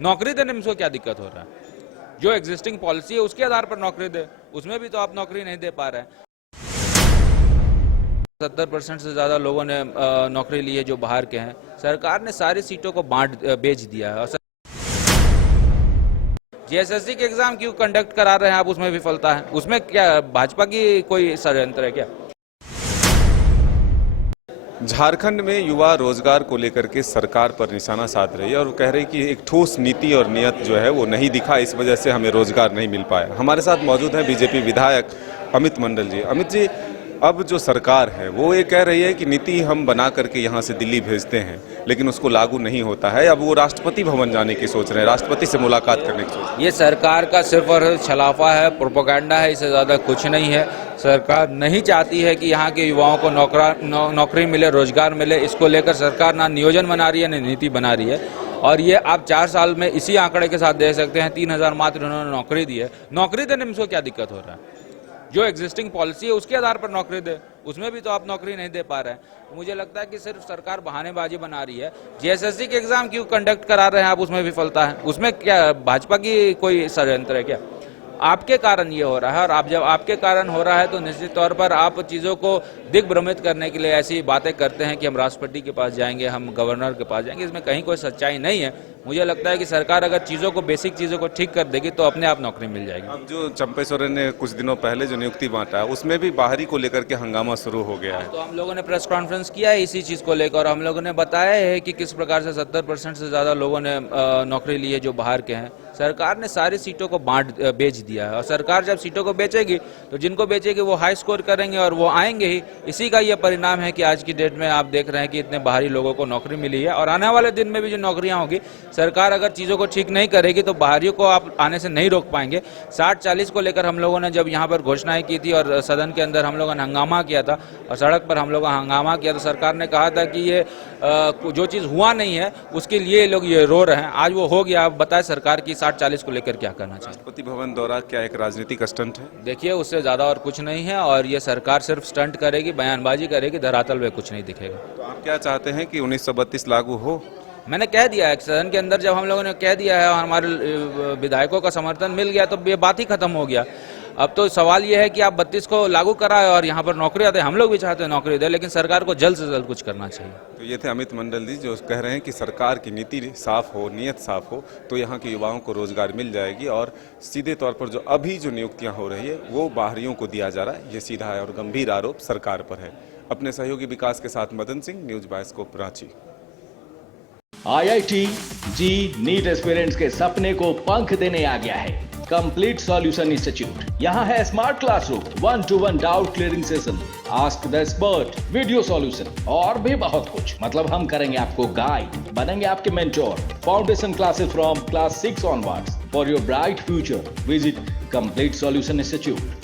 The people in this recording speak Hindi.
नौकरी देने में इसको क्या दिक्कत हो रहा है? जो एग्जिस्टिंग पॉलिसी है उसके आधार पर नौकरी दे, उसमें भी तो आप नौकरी नहीं दे पा रहे हैं। 70% से ज़्यादा लोगों ने नौकरी ली है जो बाहर के हैं। सरकार ने सारी सीटों को बेच दिया है। और जीएसएससी के एग्जाम क्यों कंडक्ट करा रहे हैं आप? उसमें विफलता है, उसमें क्या भाजपा की कोई षड्यंत्र है क्या? झारखंड में युवा रोजगार को लेकर के सरकार पर निशाना साध रही है और कह रही कि एक ठोस नीति और नियत जो है वो नहीं दिखा, इस वजह से हमें रोजगार नहीं मिल पाया। हमारे साथ मौजूद हैं बीजेपी विधायक अमित मंडल जी। अमित जी, अब जो सरकार है वो ये कह रही है कि नीति हम बना करके यहाँ से दिल्ली भेजते हैं, लेकिन उसको लागू नहीं होता है। अब वो राष्ट्रपति भवन जाने की सोच रहे हैं, राष्ट्रपति से मुलाकात करने की सोच रहे हैं। ये सरकार का सिर्फ और छलाफा है, प्रोपेगेंडा है, इससे ज़्यादा कुछ नहीं है। सरकार नहीं चाहती है कि यहाँ के युवाओं को नौकरी मिले, रोजगार मिले। इसको लेकर सरकार ना नियोजन बना रही है ना नीति बना रही है। और ये आप 4 साल में इसी आंकड़े के साथ देख सकते हैं, 3000 मात्र उन्होंने नौकरी दी है। नौकरी देने में इसको क्या दिक्कत हो रहा है? जो एग्जिस्टिंग पॉलिसी है उसके आधार पर नौकरी दे, उसमें भी तो आप नौकरी नहीं दे पा रहे हैं। मुझे लगता है कि सिर्फ सरकार बहानेबाजी बना रही है। जीएसएससी के एग्जाम क्यों कंडक्ट करा रहे हैं आप? उसमें विफलता है, उसमें क्या भाजपा की कोई षड्यंत्र है क्या? आपके कारण ये हो रहा है। और आप जब आपके कारण हो रहा है तो निश्चित तौर पर आप चीज़ों को दिग्भ्रमित करने के लिए ऐसी बातें करते हैं कि हम राष्ट्रपति के पास जाएंगे, हम गवर्नर के पास जाएंगे। इसमें कहीं कोई सच्चाई नहीं है। मुझे लगता है कि सरकार अगर चीज़ों को, बेसिक चीज़ों को ठीक कर देगी तो अपने आप नौकरी मिल जाएगी। अब जो चंपे सोरेन ने कुछ दिनों पहले जो नियुक्ति बांटा है उसमें भी बाहरी को लेकर के हंगामा शुरू हो गया है। तो हम लोगों ने प्रेस कॉन्फ्रेंस किया है इसी चीज़ को लेकर, और हम लोगों ने बताया है कि किस प्रकार से 70% से ज़्यादा लोगों ने नौकरी ली है जो बाहर के हैं। सरकार ने सारी सीटों को बेच दिया है। और सरकार जब सीटों को बेचेगी तो जिनको बेचेगी वो हाई स्कोर करेंगे और वो आएंगे ही। इसी का ये परिणाम है कि आज की डेट में आप देख रहे हैं कि इतने बाहरी लोगों को नौकरी मिली है। और आने वाले दिन में भी जो नौकरियां होगी, सरकार अगर चीज़ों को ठीक नहीं करेगी तो बाहरियों को आप आने से नहीं रोक पाएंगे। 60-40 को लेकर हम लोगों ने जब यहाँ पर घोषणाएं की थी और सदन के अंदर हम लोगों ने हंगामा किया था और सड़क पर हम लोगों ने हंगामा किया, तो सरकार ने कहा था कि ये जो चीज़ हुआ नहीं है उसके लिए लोग ये रो रहे हैं। आज वो हो गया। आप बताएं सरकार की 60-40 को लेकर क्या करना चाहिए? राष्ट्रपति भवन दौरा क्या एक राजनीतिक स्टंट है? देखिए, उससे ज़्यादा और कुछ नहीं है। और ये सरकार सिर्फ स्टंट करेगी, बयानबाजी करेगी, धरातल में कुछ नहीं दिखेगा। तो आप क्या चाहते हैं कि 1932 लागू हो? मैंने कह दिया है सदन के अंदर, जब हम लोगों ने कह दिया है और हमारे विधायकों का समर्थन मिल गया तो ये बात ही खत्म हो गया। अब तो सवाल ये है कि आप 32 को लागू कराए और यहाँ पर नौकरियाँ दें। हम लोग भी चाहते हैं नौकरी दें, लेकिन सरकार को जल्द से जल्द कुछ करना चाहिए। तो ये थे अमित मंडल जी जो कह रहे हैं कि सरकार की नीति साफ हो, नियत साफ हो तो यहाँ के युवाओं को रोजगार मिल जाएगी। और सीधे तौर पर जो अभी जो नियुक्तियाँ हो रही है वो बाहरियों को दिया जा रहा है, ये सीधा और गंभीर आरोप सरकार पर है। अपने सहयोगी विकास के साथ Madan Singh, news bioscope Ranchi. IIT जी नीट एस्पिरेंट्स के सपने को पंख देने आ गया है कंप्लीट सॉल्यूशन इंस्टीट्यूट। यहाँ है smart classroom, 1-to-1 doubt clearing session, ask the expert, video solution और भी बहुत कुछ। मतलब हम करेंगे आपको गाइड, बनेंगे आपके mentor. Foundation classes from class 6 onwards for your bright future. Visit complete solution institute.